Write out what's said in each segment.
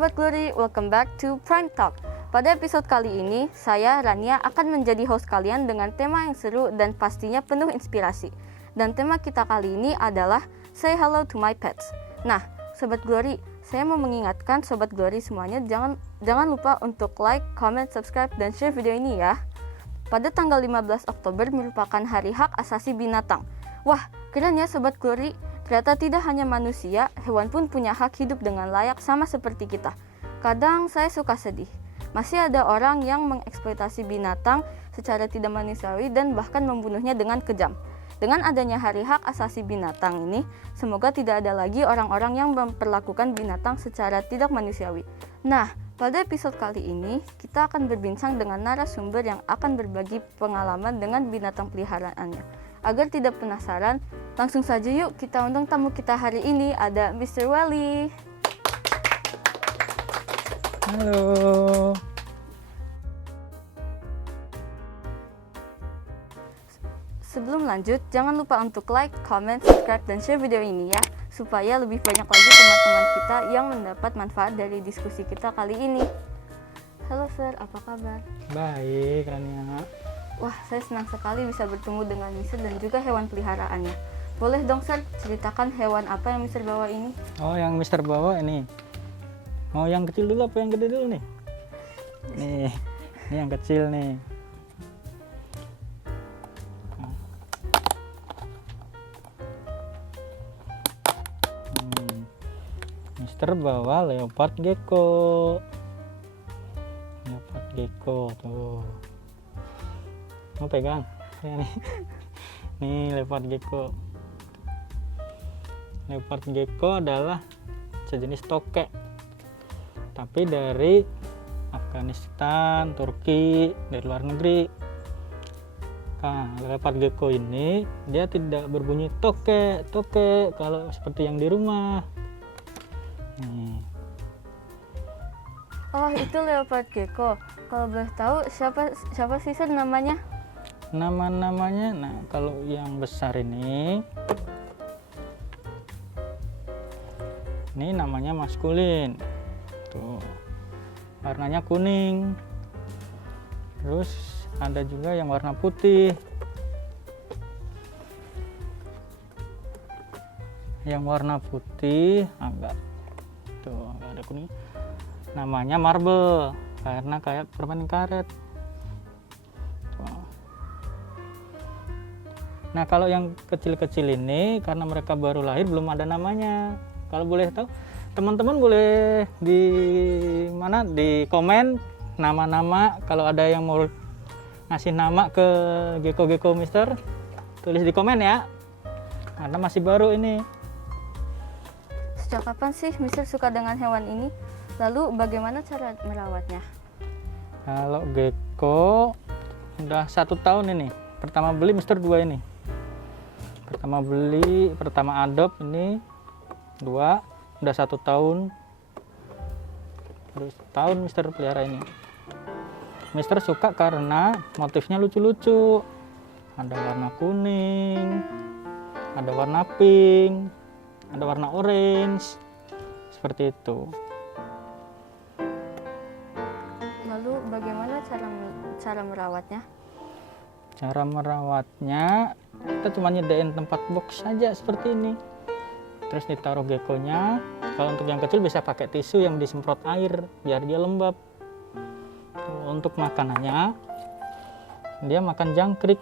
Sobat Glory, welcome back to Prime Talk. Pada episode kali ini, saya Rania akan menjadi host kalian dengan tema yang seru dan pastinya penuh inspirasi. Dan tema kita kali ini adalah Say Hello to My Pets. Nah, Sobat Glory, saya mau mengingatkan Sobat Glory semuanya jangan lupa untuk like, comment, subscribe, dan share video ini ya. Pada tanggal 15 Oktober merupakan Hari Hak Asasi Binatang. Wah, keren ya Sobat Glory. Ternyata tidak hanya manusia, hewan pun punya hak hidup dengan layak sama seperti kita. Kadang saya suka sedih. Masih ada orang yang mengeksploitasi binatang secara tidak manusiawi dan bahkan membunuhnya dengan kejam. Dengan adanya Hari Hak Asasi Binatang ini, semoga tidak ada lagi orang-orang yang memperlakukan binatang secara tidak manusiawi. Nah, pada episode kali ini, kita akan berbincang dengan narasumber yang akan berbagi pengalaman dengan binatang peliharaannya. Agar tidak penasaran, langsung saja yuk kita undang tamu kita hari ini, ada Mr. Welly. Halo. Sebelum lanjut, jangan lupa untuk like, comment, subscribe, dan share video ini ya, supaya lebih banyak lagi teman-teman kita yang mendapat manfaat dari diskusi kita kali ini. Halo Sir, apa kabar? Baik, Rania. Wah, saya senang sekali bisa bertemu dengan Mister dan juga hewan peliharaannya. Boleh dong Sir, ceritakan hewan apa yang Mister bawa ini? Oh, yang Mister bawa ini. Mau yang kecil dulu apa yang gede dulu nih? Nih, ini yang kecil nih. Mister bawa leopard gecko. Leopard gecko tuh. Mau pegang? Nih leopard gecko. Leopard gecko adalah sejenis tokek, tapi dari Afghanistan, Turki, dari luar negeri. Nah, leopard gecko ini dia tidak berbunyi tokek kalau seperti yang di rumah. Nih. Oh, itu leopard gecko. Kalau boleh tahu siapa sih Sir namanya? Namanya, nah kalau yang besar ini namanya maskulin. Tuh, warnanya kuning. Terus ada juga yang warna putih. Yang warna putih agak ada kuning. Namanya marble karena kayak permen karet. Nah, kalau yang kecil-kecil ini karena mereka baru lahir belum ada namanya. Kalau boleh tahu, teman-teman boleh di komen nama-nama. Kalau ada yang mau ngasih nama ke gecko Mister, tulis di komen ya. Karena masih baru ini. Sejak kapan sih Mister suka dengan hewan ini? Lalu bagaimana cara merawatnya? Kalau gecko udah 1 tahun ini. Pertama beli Mister 2 ini. Pertama adopt ini 2, udah 1 tahun. Terus tahun Mister pelihara ini. Mister suka karena motifnya lucu-lucu. Ada warna kuning, ada warna pink, ada warna orange. Seperti itu. Lalu bagaimana cara merawatnya? Cara merawatnya, kita cuma nyediain tempat box saja seperti ini. Terus ditaruh geckonya. Kalau untuk yang kecil bisa pakai tisu yang disemprot air biar dia lembab. Untuk makanannya, dia makan jangkrik.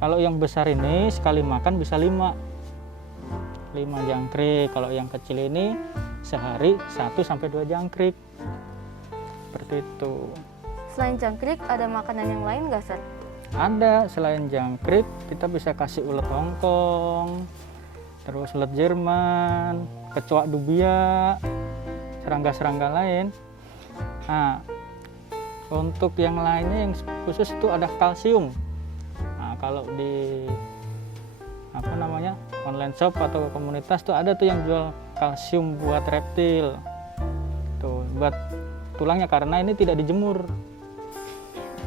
Kalau yang besar ini sekali makan bisa 5 jangkrik. Kalau yang kecil ini sehari 1-2 jangkrik. Seperti itu. Selain jangkrik, ada makanan yang lain nggak, Sir? Ada, selain jangkrik kita bisa kasih ulet Hongkong, terus ulet Jerman, kecoa dubia, serangga-serangga lain. Nah, untuk yang lainnya yang khusus itu ada kalsium. Nah, kalau di online shop atau komunitas tuh ada tuh yang jual kalsium buat reptil. Tuh, buat tulangnya karena ini tidak dijemur.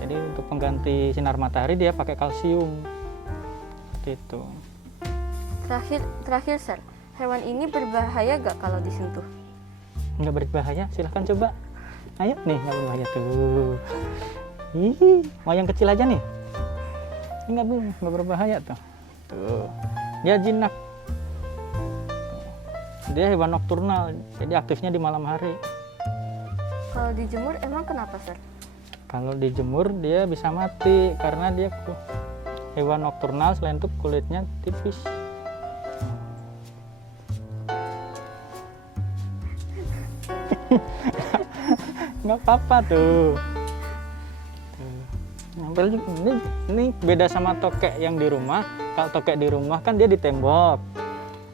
Jadi untuk pengganti sinar matahari dia pakai kalsium. Seperti itu. Terakhir Sir, hewan ini berbahaya gak kalau disentuh? Nggak berbahaya, silahkan coba. Ayo nih, nggak berbahaya tuh. Ih, mau yang kecil aja nih. Ini nggak berbahaya tuh. Tuh, dia jinak. Dia hewan nokturnal, jadi aktifnya di malam hari. Kalau dijemur emang kenapa, Sir? Kalau dijemur dia bisa mati karena dia hewan nokturnal, selain itu kulitnya tipis. Nggak apa-apa tuh. Nempel juga. Ini beda sama tokek yang di rumah. Kalau tokek di rumah kan dia di tembok,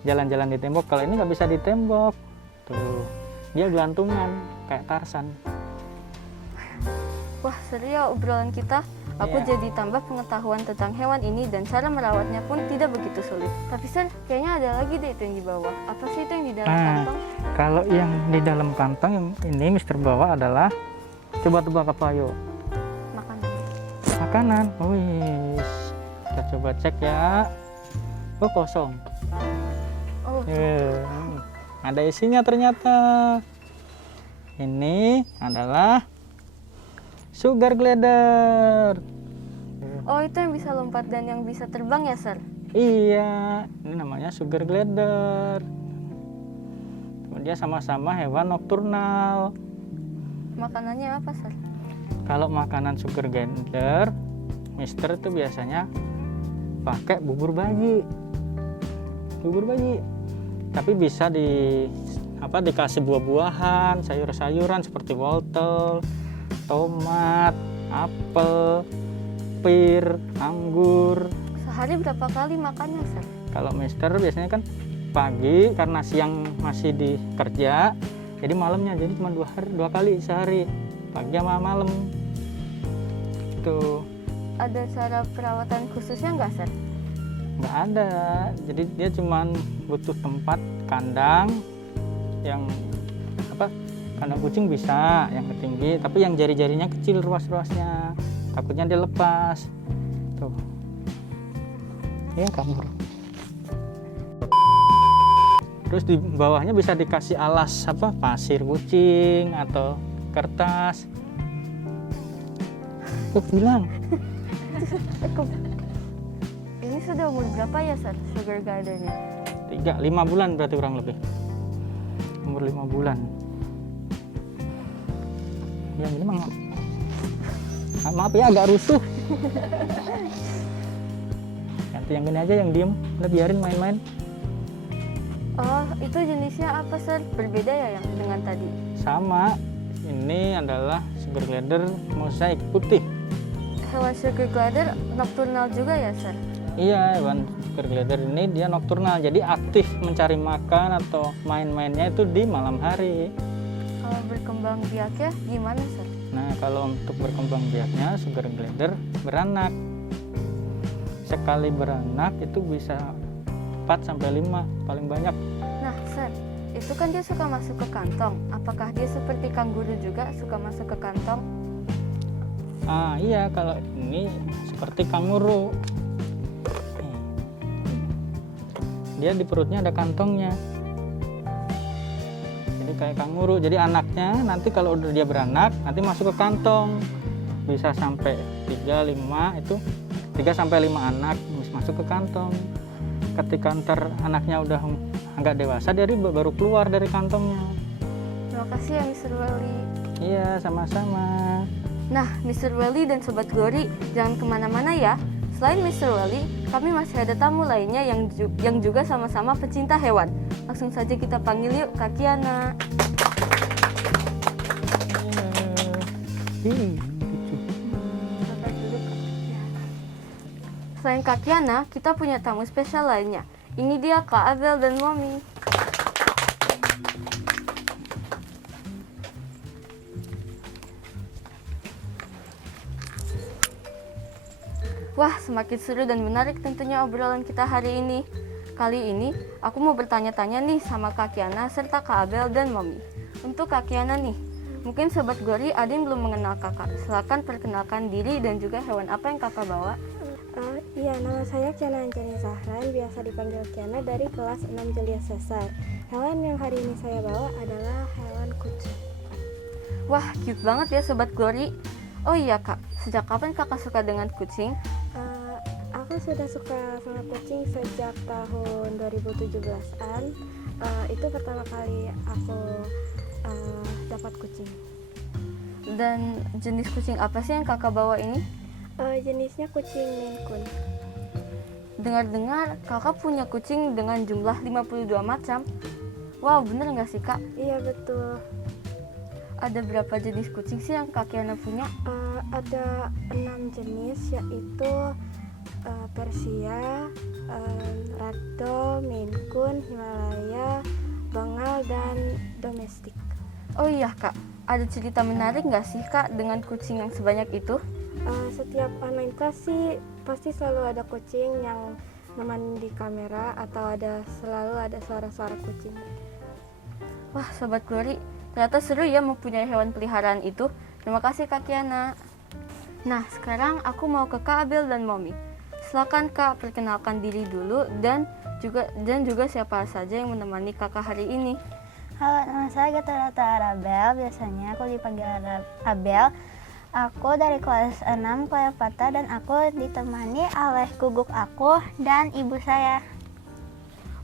jalan-jalan di tembok. Kalau ini nggak bisa di tembok. Tuh, dia gelantungan kayak Tarsan. Wah, seru ya obrolan kita. Aku Iya. jadi tambah pengetahuan tentang hewan ini dan cara merawatnya pun tidak begitu sulit. Tapi Sir, kayaknya ada lagi deh itu yang di bawah. Apa sih itu yang di dalam kantong? Kalau yang di dalam kantong yang ini Mister bawa adalah, coba tebak apa yuk? Makanan. Makanan. Wih, kita coba cek ya. Oh, kosong. Oh, Ada isinya ternyata. Ini adalah sugar glider. oh itu yang bisa lompat dan yang bisa terbang ya, Sir? Iya, ini namanya sugar glider. Dia sama-sama hewan nokturnal. Makanannya apa, Sir? Kalau makanan sugar glider, Mister itu biasanya pakai bubur bayi. Bubur bayi. Tapi bisa dikasih buah-buahan, sayur-sayuran seperti wortel, tomat, apel, pir, anggur. Sehari berapa kali makannya, Sir? Kalau Mister biasanya kan pagi karena siang masih di kerja, jadi malamnya, jadi cuma dua kali sehari, pagi sama malam. Tuh, Ada cara perawatan khususnya nggak, Sir? nggak ada. Jadi dia cuma butuh tempat kandang yang kandang kucing bisa yang tinggi, tapi yang jari-jarinya kecil, ruas-ruasnya, takutnya dia lepas. Tuh, ya kabur. Terus di bawahnya bisa dikasih alas pasir kucing atau kertas. Bilang Ini sudah umur berapa ya, Sir, sugar glidernya? 5 bulan berarti kurang lebih. Umur 5 bulan. Yang ini maaf ya, agak rusuh. Ganti yang gini aja, yang diem. Udah biarin main-main. Oh, itu jenisnya apa, Sir? Berbeda ya yang dengan tadi? Sama, ini adalah sugar glider mosaik putih. Hewan sugar glider nokturnal juga ya, Sir? Iya, hewan sugar glider ini dia nokturnal, jadi aktif mencari makan atau main-mainnya itu di malam hari. Kalau berkembang biaknya gimana, Sir? Nah, kalau untuk berkembang biaknya sugar glider beranak. Sekali beranak itu bisa 4-5 paling banyak. Nah, Sir, itu kan dia suka masuk ke kantong. Apakah dia seperti kanguru juga suka masuk ke kantong? Iya, kalau ini seperti kanguru. Dia di perutnya ada kantongnya. Jadi kayak kanguru. Jadi anaknya nanti kalau udah dia beranak, nanti masuk ke kantong. Bisa sampai 3-5 itu 3-5 anak masuk ke kantong. Ketika ntar anaknya udah agak dewasa, dia baru keluar dari kantongnya. Terima kasih ya, Mr. Welly. Iya, sama-sama. Nah, Mr. Welly dan Sobat Glory, jangan kemana-mana ya. Selain Mr. Welly, kami masih ada tamu lainnya yang juga sama-sama pecinta hewan. Langsung saja kita panggil yuk Kak Kiana. Bapak duduk, Kak. Ya. Selain Kak Kiana, kita punya tamu spesial lainnya. Ini dia Kak Abel dan Mommy. Wah, semakin seru dan menarik tentunya obrolan kita hari ini. Kali ini, aku mau bertanya-tanya nih sama Kak Kiana serta Kak Abel dan Mommy. Untuk Kak Kiana nih, Mungkin Sobat Glory ada yang belum mengenal kakak. Silakan perkenalkan diri dan juga hewan apa yang kakak bawa. Iya, nama saya Kiana Anjani Zahran, biasa dipanggil Kiana dari kelas 6 Julius Caesar. Hewan yang hari ini saya bawa adalah hewan kucing. Wah, cute banget ya Sobat Glory. Oh iya kak, sejak kapan kakak suka dengan kucing? Aku sudah suka sama kucing sejak tahun 2017-an. Itu pertama kali aku dapat kucing. Dan jenis kucing apa sih yang kakak bawa ini? Jenisnya kucing Maine Coon. Dengar-dengar kakak punya kucing dengan jumlah 52 macam. Wow, bener nggak sih kak? Iya betul. Ada berapa jenis kucing sih yang Kak Kiana punya? Ada 6 jenis, yaitu Persia, Ragdoll, Maine Coon, Himalaya, Bengal, dan domestik. Oh iya kak, ada cerita menarik nggak sih kak dengan kucing yang sebanyak itu? Setiap online kelas sih pasti selalu ada kucing yang nemenin di kamera, atau selalu ada suara-suara kucing. Wah Sobat Glory, ternyata seru ya mempunyai hewan peliharaan itu. Terima kasih Kak Kiana. Nah sekarang aku mau ke Kak Abel dan Momi. Silakan Kak perkenalkan diri dulu dan juga siapa saja yang menemani kakak hari ini. Halo, nama saya Gatorata Arabel, biasanya aku dipanggil Abel. Aku dari kelas 6 Kleopatra dan aku ditemani oleh guguk aku dan ibu saya.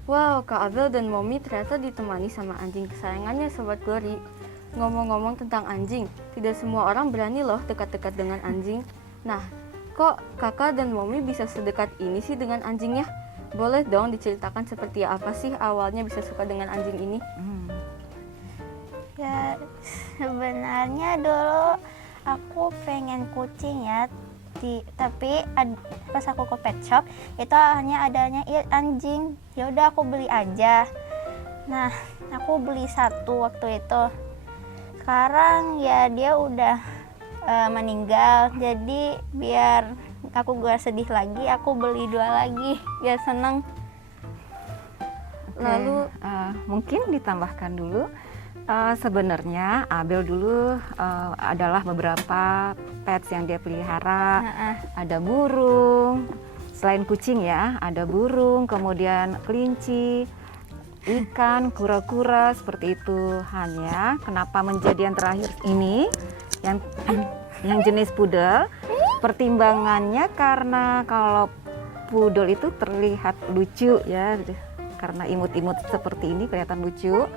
Wow, Kak Abel dan Momi ternyata ditemani sama anjing kesayangannya Sobat Glory. Ngomong-ngomong tentang anjing, tidak semua orang berani loh dekat-dekat dengan anjing. Nah, kok kakak dan Momi bisa sedekat ini sih dengan anjingnya? Boleh dong diceritakan seperti apa sih awalnya bisa suka dengan anjing ini? Ya, sebenarnya dulu aku pengen kucing ya, tapi pas aku ke pet shop itu hanya adanya anjing. Ya udah aku beli aja. Nah, aku beli satu waktu itu. Sekarang ya dia udah meninggal, jadi biar aku gak sedih lagi, aku beli 2 lagi biar seneng. Lalu mungkin ditambahkan dulu, sebenarnya Abel dulu adalah beberapa pets yang dia pelihara. Ada burung, selain kucing ya, ada burung, kemudian kelinci, ikan, kura-kura, seperti itu. Hanya kenapa menjadi yang terakhir ini yang jenis poodle, pertimbangannya karena kalau poodle itu terlihat lucu ya, karena imut-imut seperti ini kelihatan lucu.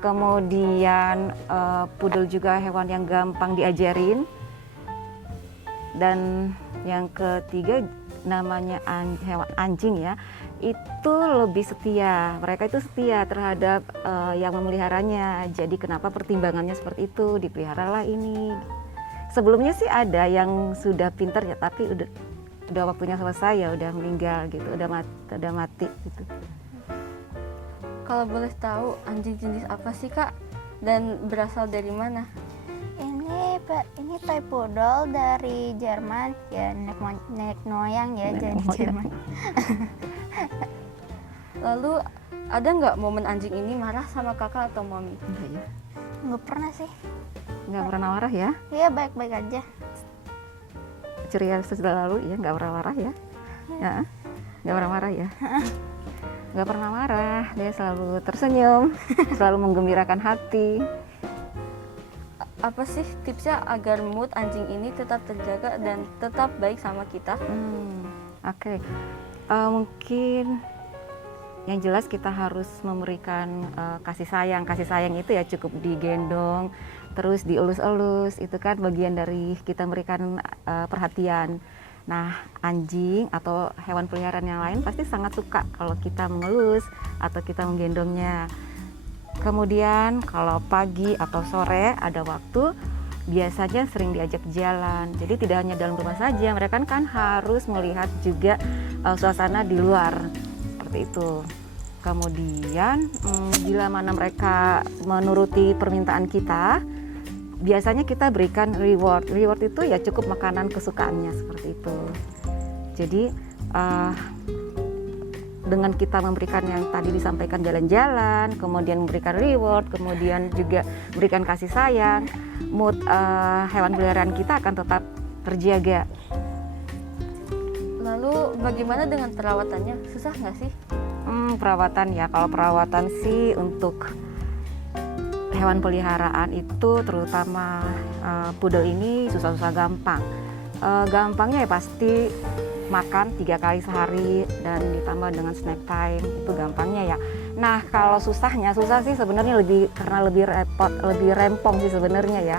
Kemudian poodle juga hewan yang gampang diajarin. Dan yang ketiga namanya hewan anjing ya, itu lebih setia. Mereka itu setia terhadap yang memeliharanya. Jadi kenapa pertimbangannya seperti itu, dipeliharalah ini. Sebelumnya sih ada yang sudah pintar ya, tapi udah waktunya selesai ya, udah meninggal gitu, udah mati gitu. kalau boleh tahu anjing jenis apa sih Kak? Dan berasal dari mana? Ini toy poodle dari Jerman ya, nenek moyang ya, jadi Jerman. Lalu ada nggak momen anjing ini marah sama kakak atau Momi? Nggak pernah sih. Nggak pernah marah ya? Iya, baik-baik aja. Ceria sesudah lalu ya, nggak pernah marah ya? Ya, nggak pernah marah ya? Nggak pernah marah, dia selalu tersenyum, selalu menggembirakan hati. Apa sih tipsnya agar mood anjing ini tetap terjaga dan tetap baik sama kita? Oke. Mungkin yang jelas kita harus memberikan kasih sayang. Kasih sayang itu ya cukup digendong, terus dielus-elus, itu kan bagian dari kita memberikan perhatian. Nah, anjing atau hewan peliharaan yang lain pasti sangat suka kalau kita mengelus atau kita menggendongnya. Kemudian kalau pagi atau sore ada waktu, biasanya sering diajak jalan. Jadi tidak hanya dalam rumah saja, mereka kan harus melihat juga suasana di luar, seperti itu. Kemudian bila mana mereka menuruti permintaan kita, biasanya kita berikan reward. Reward itu ya cukup makanan kesukaannya, seperti itu. Jadi dengan kita memberikan yang tadi disampaikan jalan-jalan, kemudian memberikan reward, kemudian juga memberikan kasih sayang, mood hewan peliharaan kita akan tetap terjaga. Lalu bagaimana dengan perawatannya? Susah nggak sih? Perawatan ya, kalau perawatan sih untuk hewan peliharaan itu terutama pudel ini susah-susah gampang. Gampangnya ya pasti makan 3 kali sehari dan ditambah dengan snack time, itu gampangnya ya. Nah kalau susah sih sebenarnya karena lebih repot, lebih rempong sih sebenarnya ya.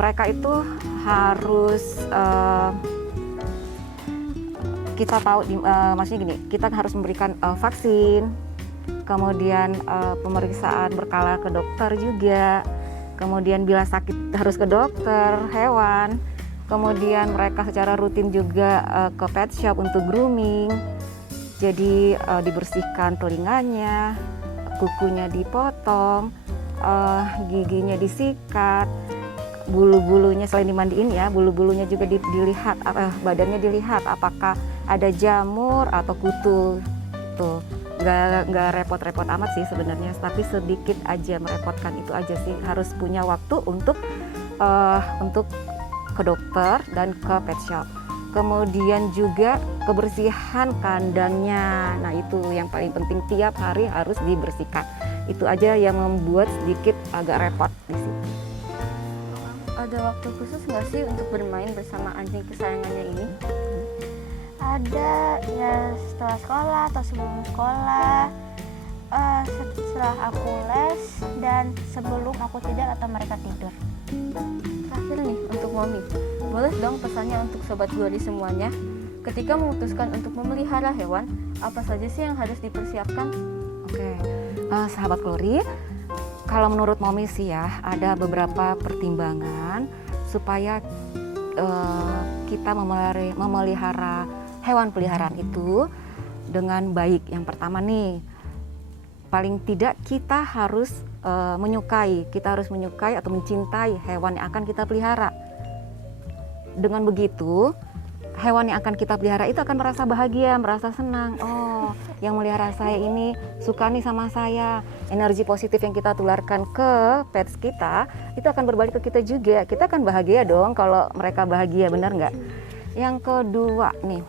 Mereka itu harus kita tahu, maksudnya gini, kita harus memberikan vaksin, kemudian pemeriksaan berkala ke dokter juga, kemudian bila sakit harus ke dokter hewan, kemudian mereka secara rutin juga ke pet shop untuk grooming, jadi dibersihkan telinganya, kukunya dipotong, giginya disikat, bulu-bulunya selain dimandiin ya, bulu-bulunya juga dilihat, badannya dilihat apakah ada jamur atau kutu. Tuh, nggak repot-repot amat sih sebenarnya, tapi sedikit aja merepotkan, itu aja sih. Harus punya waktu untuk ke dokter dan ke pet shop. Kemudian juga kebersihan kandangnya. Nah, itu yang paling penting, tiap hari harus dibersihkan. Itu aja yang membuat sedikit agak repot di situ. Ada waktu khusus nggak sih untuk bermain bersama anjing kesayangannya ini? Ada ya, setelah sekolah atau sebelum sekolah, setelah aku les, dan sebelum aku tidur atau mereka tidur. Terakhir nih untuk Momi, boleh dong pesannya untuk Sobat Glory semuanya? Ketika memutuskan untuk memelihara hewan, apa saja sih yang harus dipersiapkan? Oke, sahabat Glory, kalau menurut Momi sih ya, ada beberapa pertimbangan supaya kita memelihara hewan peliharaan itu dengan baik. Yang pertama nih, paling tidak kita harus menyukai atau mencintai hewan yang akan kita pelihara. Dengan begitu, hewan yang akan kita pelihara itu akan merasa bahagia, merasa senang. Oh, yang melihara saya ini suka nih sama saya. Energi positif yang kita tularkan ke pets kita, itu akan berbalik ke kita juga. Kita akan bahagia dong kalau mereka bahagia, benar nggak? Yang kedua nih,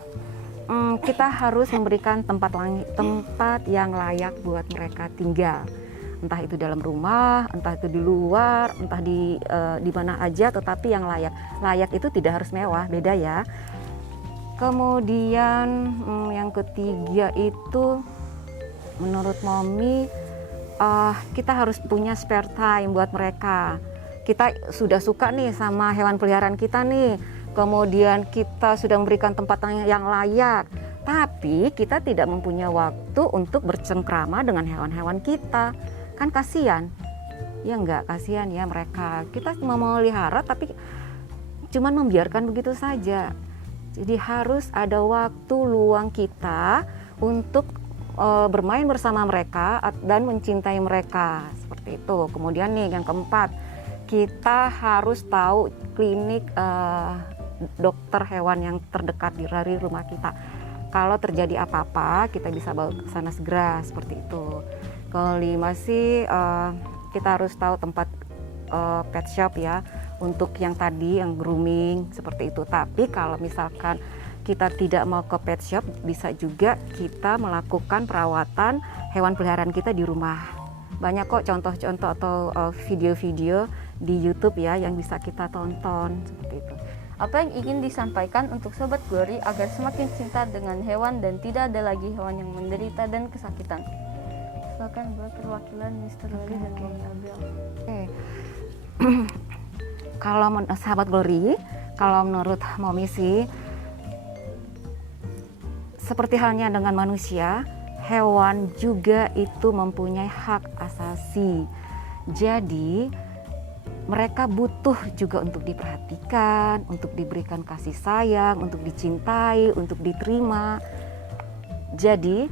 kita harus memberikan tempat yang layak buat mereka tinggal. Entah itu dalam rumah, entah itu di luar, entah di mana aja, tetapi yang layak. Layak itu tidak harus mewah, beda ya. Kemudian yang ketiga itu menurut Momi, kita harus punya spare time buat mereka. Kita sudah suka nih sama hewan peliharaan kita nih, kemudian kita sudah memberikan tempat yang layak, tapi kita tidak mempunyai waktu untuk bercengkrama dengan hewan-hewan kita. Kan kasihan, ya enggak, kasihan ya mereka. Kita mau melihara tapi cuman membiarkan begitu saja. Jadi harus ada waktu luang kita untuk bermain bersama mereka dan mencintai mereka, seperti itu. Kemudian nih yang keempat, kita harus tahu klinik dokter hewan yang terdekat dari rumah kita. Kalau terjadi apa-apa, kita bisa bawa ke sana segera, seperti itu. Kelima sih, kita harus tahu tempat pet shop ya, untuk yang tadi, yang grooming, seperti itu. Tapi kalau misalkan kita tidak mau ke pet shop, bisa juga kita melakukan perawatan hewan peliharaan kita di rumah. Banyak kok contoh-contoh atau video-video di YouTube ya yang bisa kita tonton, seperti itu. Apa yang ingin disampaikan untuk Sobat Glory agar semakin cinta dengan hewan dan tidak ada lagi hewan yang menderita dan kesakitan? Silakan buat perwakilan Mr. Glory dan Mami Abel. Kalau sahabat Glory, kalau menurut Momi sih, seperti halnya dengan manusia, hewan juga itu mempunyai hak asasi. Jadi mereka butuh juga untuk diperhatikan, untuk diberikan kasih sayang, untuk dicintai, untuk diterima. Jadi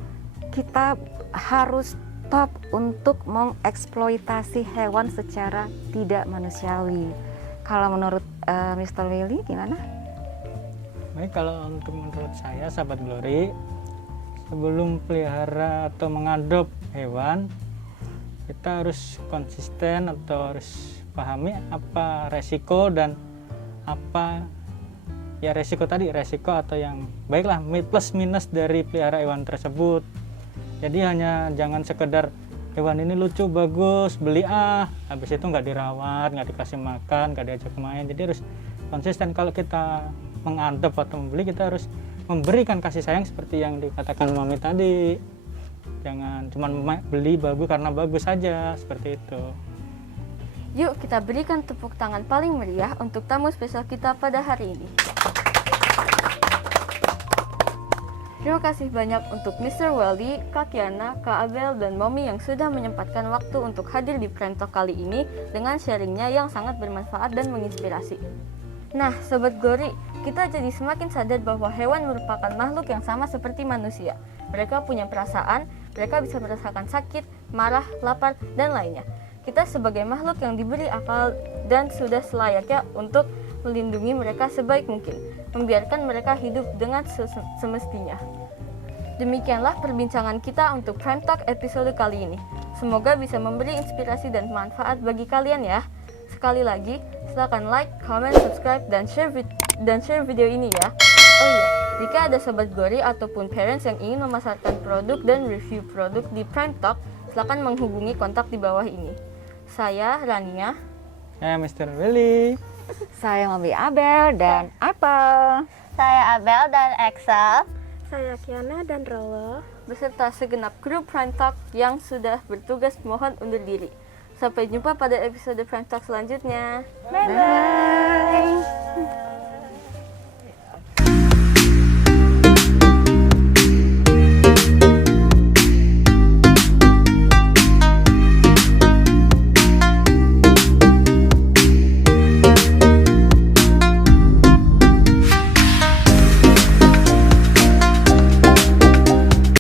kita harus stop untuk mengeksploitasi hewan secara tidak manusiawi. Kalau menurut Mr. Willy gimana? Baik, kalau untuk menurut saya, sahabat Glory, sebelum pelihara atau mengadop hewan, kita harus konsisten atau harus pahami apa resiko dan apa ya resiko atau yang baiklah plus minus dari pelihara hewan tersebut. Jadi hanya jangan sekedar hewan ini lucu, bagus, beli habis itu nggak dirawat, nggak dikasih makan, nggak diajak main. Jadi harus konsisten. Kalau kita mengadop atau membeli, kita harus memberikan kasih sayang seperti yang dikatakan Mami tadi. Jangan cuma beli bagus karena bagus saja, seperti itu. Yuk kita berikan tepuk tangan paling meriah untuk tamu spesial kita pada hari ini. Terima kasih banyak untuk Mr. Weldy, Kak Kiana, Kak Abel, dan Momi yang sudah menyempatkan waktu untuk hadir di Prime Talk kali ini dengan sharingnya yang sangat bermanfaat dan menginspirasi. Nah, Sobat Glory, kita jadi semakin sadar bahwa hewan merupakan makhluk yang sama seperti manusia. Mereka punya perasaan, mereka bisa merasakan sakit, marah, lapar, dan lainnya. Kita sebagai makhluk yang diberi akal dan sudah selayaknya untuk melindungi mereka sebaik mungkin, membiarkan mereka hidup dengan semestinya. Demikianlah perbincangan kita untuk Prime Talk episode kali ini. Semoga bisa memberi inspirasi dan manfaat bagi kalian ya. Sekali lagi, silakan like, comment, subscribe, dan share video ini ya. Oh iya, jika ada Sobat Glory ataupun parents yang ingin memasarkan produk dan review produk di Prime Talk, silakan menghubungi kontak di bawah ini. Saya Rania. Mr. Willy. Saya Mami Abel dan Apple. Saya Abel dan Excel. Saya Kiana dan Rolo. Beserta segenap kru Prime Talk yang sudah bertugas mohon undur diri. Sampai jumpa pada episode Prime Talk selanjutnya. Bye-bye.